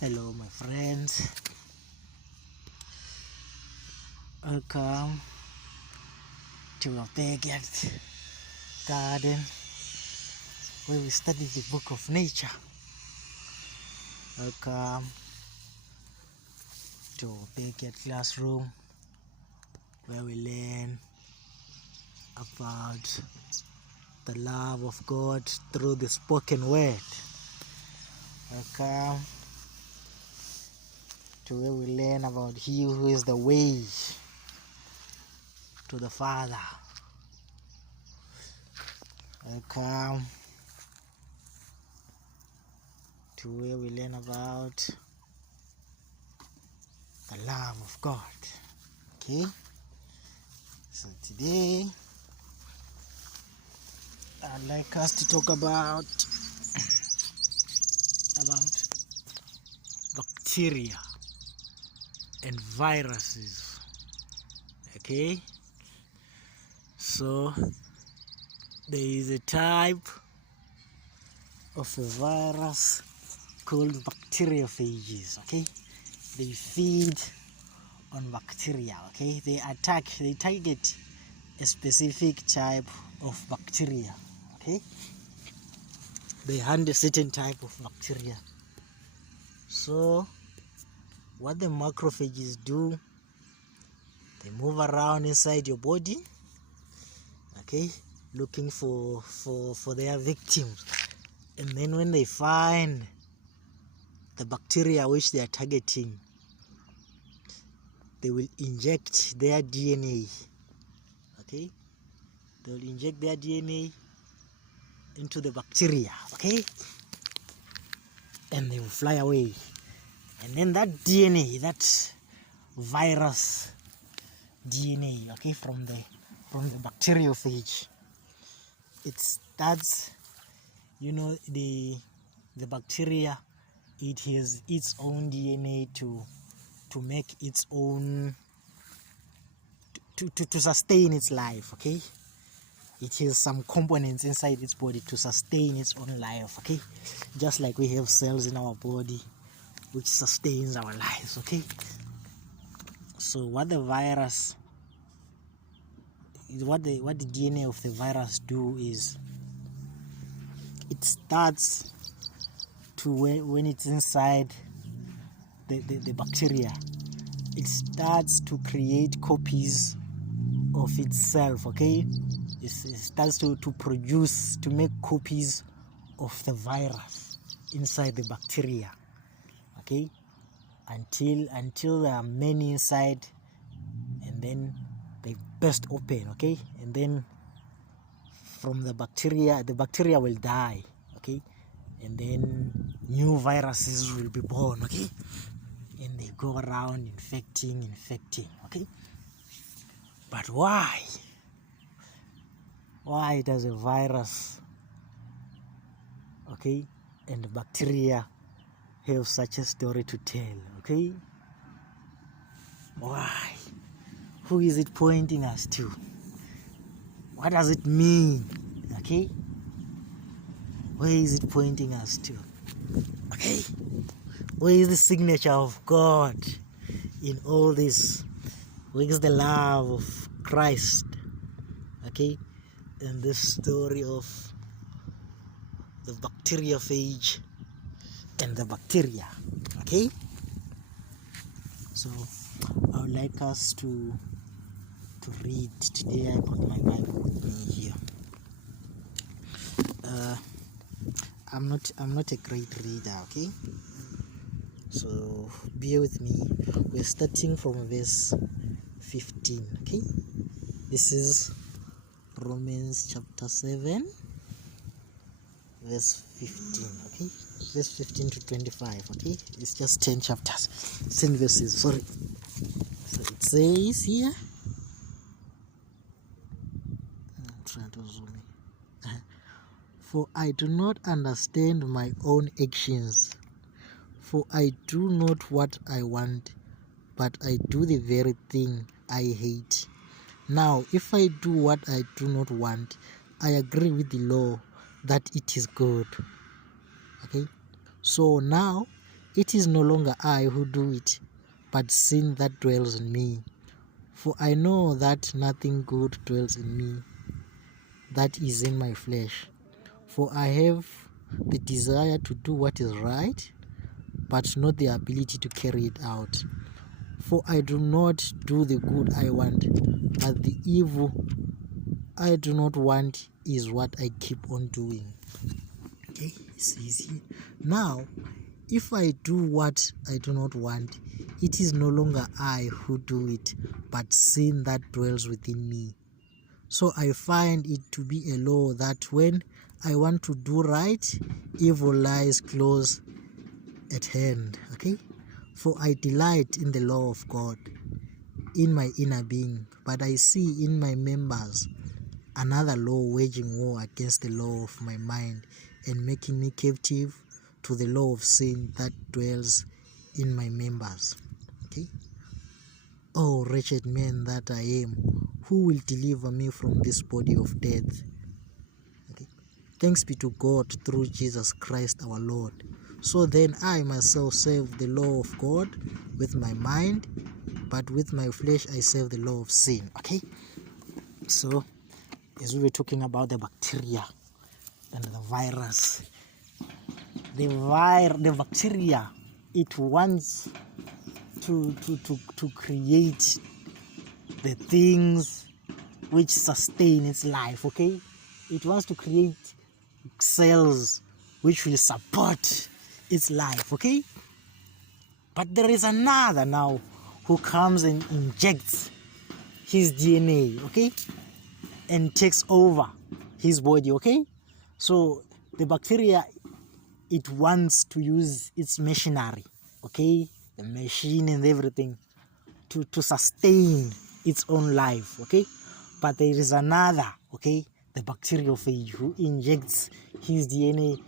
Hello my friends, welcome to our backyard garden where we study the book of nature. Welcome to our backyard classroom where we learn about the love of God through the spoken word. Welcome to where we learn about He who is the way to the Father. Welcome to where we learn about the love of God. Okay, so today I'd like us to talk about bacteria and viruses. Okay, so there is a type of a virus called bacteriophages. Okay, they feed on bacteria. Okay, they target a specific type of bacteria. Okay, they hunt a certain type of bacteria. So what the macrophages do, they move around inside your body, okay, looking for their victims, and then when they find the bacteria which they are targeting, they will inject their DNA. Okay, they will inject their DNA into the bacteria, okay, and they will fly away. And then that DNA, that virus DNA, okay, from the bacteriophage, it starts, the bacteria, it has its own DNA to make its own, to sustain its life. Okay, it has some components inside its body to sustain its own life. Okay, just like we have cells in our body which sustains our lives. Okay, so what the DNA of the virus do is, it starts to, when it's inside the bacteria, it starts to create copies of itself. Okay, it starts to make copies of the virus inside the bacteria. Okay, until there are many inside, and then they burst open. Okay, and then from the bacteria will die. Okay, and then new viruses will be born. Okay, and they go around infecting. Okay, but why does a virus, okay, and bacteria have such a story to tell? Okay, why? Who is it pointing us to? What does it mean? Okay, where is it pointing us to? Okay, where is the signature of God in all this? Where is the love of Christ? Okay, in this story of the bacteriophage and the bacteria. Okay, so I would like us to read today. I brought my Bible with me here. I'm not a great reader. Okay, so bear with me. We're starting from verse 15. Okay, this is Romans chapter 7 verse 15. Okay, verse 15 to 25. Okay, it's just 10 chapters, 10 verses, sorry. So it says here, I'm trying to zoom in. For I do not understand my own actions, for I do not what I want, but I do the very thing I hate. Now if I do what I do not want, I agree with the law that it is good. Okay, so now it is no longer I who do it, but sin that dwells in me. For I know that nothing good dwells in me, that is in my flesh. For I have the desire to do what is right, but not the ability to carry it out. For I do not do the good I want, but the evil I do not want is what I keep on doing. Okay, it's easy. Now, if I do what I do not want, it is no longer I who do it, but sin that dwells within me. So I find it to be a law that when I want to do right, evil lies close at hand. Okay, for I delight in the law of God in my inner being, but I see in my members another law waging war against the law of my mind and making me captive to the law of sin that dwells in my members. Okay. Oh, wretched man that I am, who will deliver me from this body of death? Okay. Thanks be to God through Jesus Christ our Lord. So then I myself serve the law of God with my mind, but with my flesh I serve the law of sin. Okay. So, as we were talking about the bacteria and the virus, the bacteria, it wants to create the things which sustain its life. Okay, it wants to create cells which will support its life. Okay, but there is another now who comes and injects his DNA, okay, and takes over his body. Okay, so the bacteria, it wants to use its machinery, okay, the machine and everything to sustain its own life. Okay, but there is another, okay, the bacteriophage, who injects his DNA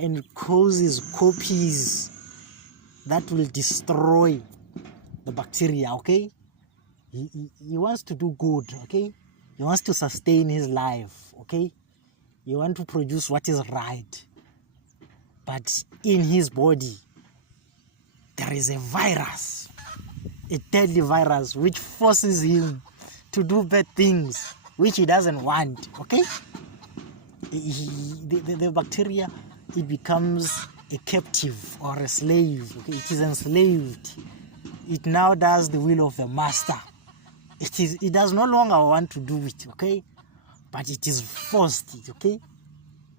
and causes copies that will destroy the bacteria. Okay, he wants to do good. Okay, he wants to sustain his life. Okay, he wants to produce what is right, but in his body there is a virus, a deadly virus, which forces him to do bad things which he doesn't want. Okay, the bacteria, it becomes a captive or a slave. Okay, it is enslaved. It now does the will of the master. It does no longer want to do it. Okay, but it is forced. Okay,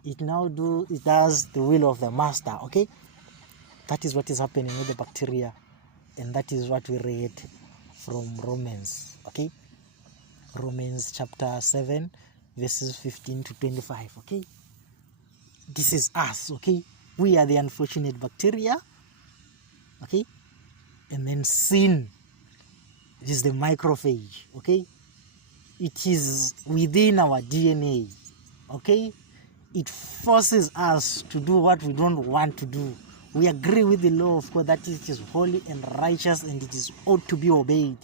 it does the will of the master. Okay, that is what is happening with the bacteria, and that is what we read from Romans. Okay, Romans chapter 7 verses 15 to 25. Okay, this is us. Okay, we are the unfortunate bacteria. Okay, and then sin is the microphage. Okay, it is within our DNA. Okay, it forces us to do what we don't want to do. We agree with the law of God that it is holy and righteous and it is ought to be obeyed.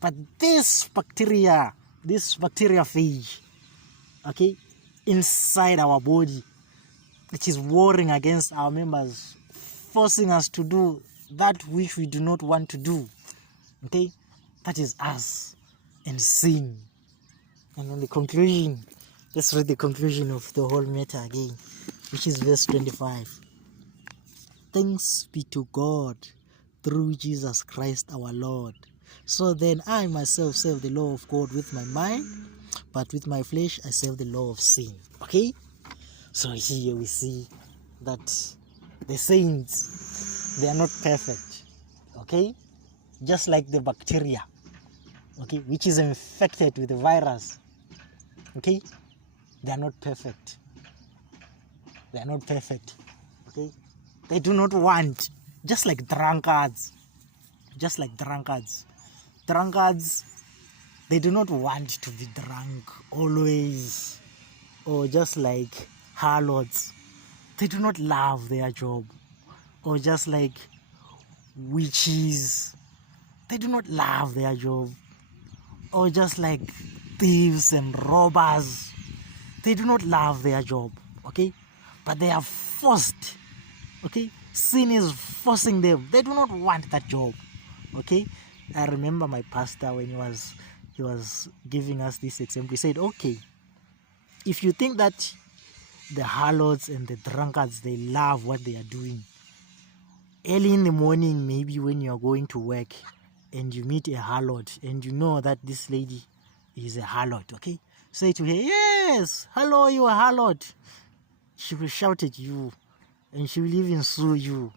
But this bacteriophage, okay, inside our body, it is warring against our members, forcing us to do that which we do not want to do. Okay, that is us and sin. And on the conclusion, let's read the conclusion of the whole matter again, which is verse 25. Thanks be to God through Jesus Christ our Lord. So then I myself serve the law of God with my mind, but with my flesh I serve the law of sin. Okay, so here we see that the saints, they are not perfect. Okay, just like the bacteria, okay, which is infected with the virus. Okay, they are not perfect. They are not perfect. Okay, they do not want, just like drunkards. Drunkards, they do not want to be drunk always, or just like harlots, they do not love their job. Or just like witches, they do not love their job. Or just like thieves and robbers, they do not love their job. Okay, but they are forced Okay, sin is forcing them. They do not want that job. Okay, I remember my pastor when he was giving us this example. He said, okay, if you think that the harlots and the drunkards, they love what they are doing, early in the morning, maybe when you are going to work and you meet a harlot and you know that this lady is a harlot, okay, say to her, yes, hello, you a harlot. She will shout at you and she will even sue you.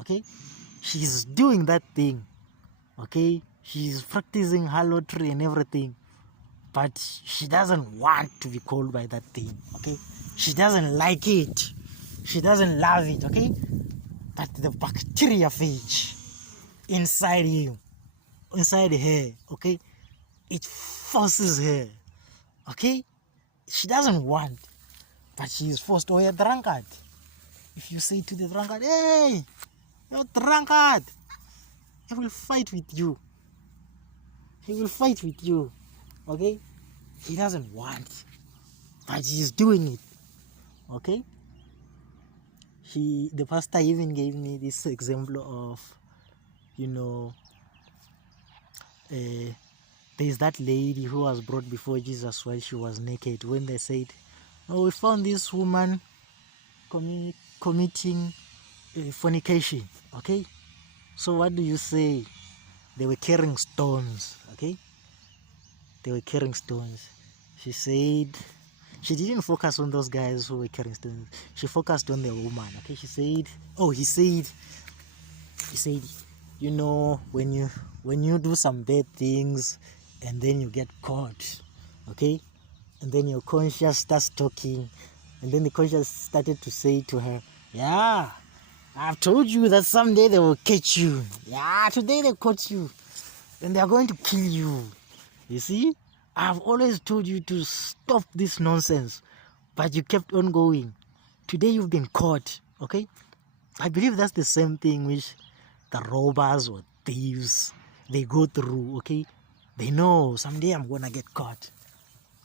Okay, she's doing that thing. Okay, she's practicing harlotry and everything, but she doesn't want to be called by that thing. Okay, she doesn't like it, she doesn't love it. Okay, but the bacteriophage inside you, inside her, okay, it forces her. Okay, she doesn't want, but she is forced. Or a drunkard, if you say to the drunkard, hey, you're drunkard, he will fight with you. He will fight with you. Okay, he doesn't want, but he's doing it. Okay, the pastor even gave me this example of, there's that lady who was brought before Jesus while she was naked. When they said, oh, we found this woman committing fornication. Okay, so what do you say? They were carrying stones. Okay, they were carrying stones. She said, she didn't focus on those guys who were carrying stones. She focused on the woman. Okay, he said, when you do some bad things and then you get caught, okay, and then your conscience starts talking, and then the conscience started to say to her, yeah, I've told you that someday they will catch you. Yeah, today they caught you and they are going to kill you. You see, I've always told you to stop this nonsense, but you kept on going. Today you've been caught. Okay, I believe that's the same thing which the robbers or thieves, they go through. Okay, they know someday I'm gonna get caught.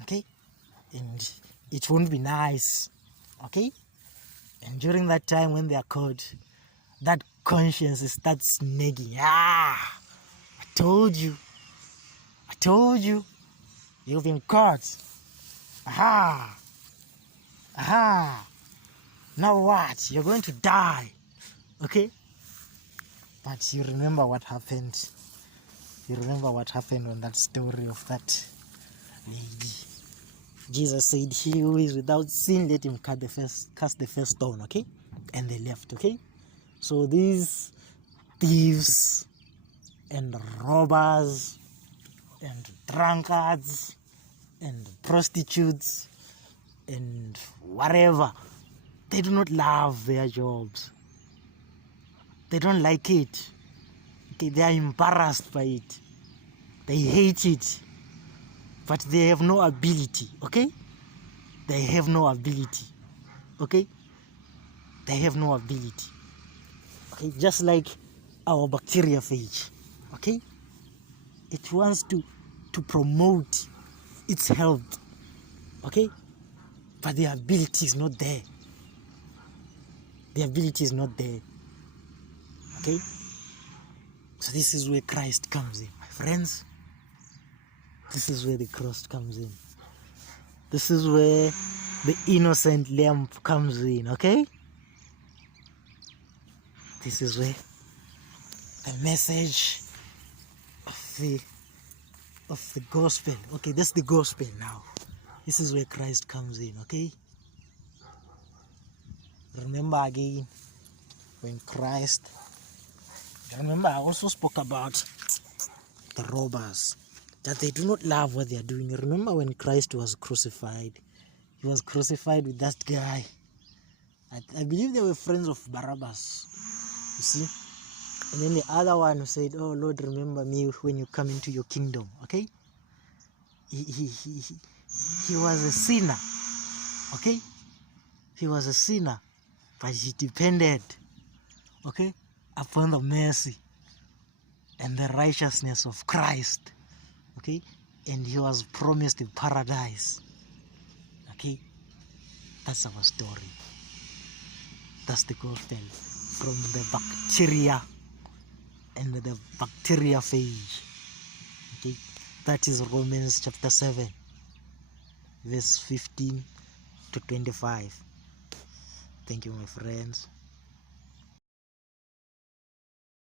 Okay, and it won't be nice. Okay, and during that time when they are caught, that conscience starts nagging. I told you, you've been caught. Aha, now what? You're going to die. Okay, but you remember what happened. You remember what happened on that story of that lady. Jesus said, he who is without sin, let him cast the first stone. Okay, and they left. Okay, so these thieves and robbers and drunkards and prostitutes and whatever, they do not love their jobs. They don't like it. Okay, they are embarrassed by it. They hate it. But they have no ability. Okay, they have no ability. Okay, they have no ability. Okay, just like our bacteriophage. Okay, it wants to promote its health. Okay, but the ability is not there. The ability is not there. Okay, so this is where Christ comes in, my friends. This is where the cross comes in. This is where the innocent lamb comes in. Okay, this is where the message of the gospel. Okay, that's the gospel now. This is where Christ comes in. Okay, remember again when Christ, remember I also spoke about the robbers, that they do not love what they are doing. Remember when Christ was crucified, he was crucified with that guy. I believe they were friends of Barabbas, you see. And then the other one who said, oh Lord, remember me when you come into your kingdom. Okay, he was a sinner. Okay, he was a sinner, but he depended, okay, upon the mercy and the righteousness of Christ. Okay, and he was promised a paradise. Okay, that's our story. That's the gospel from the bacteria and the bacteriophage. Okay, that is Romans chapter 7, verse 15 to 25. Thank you, my friends.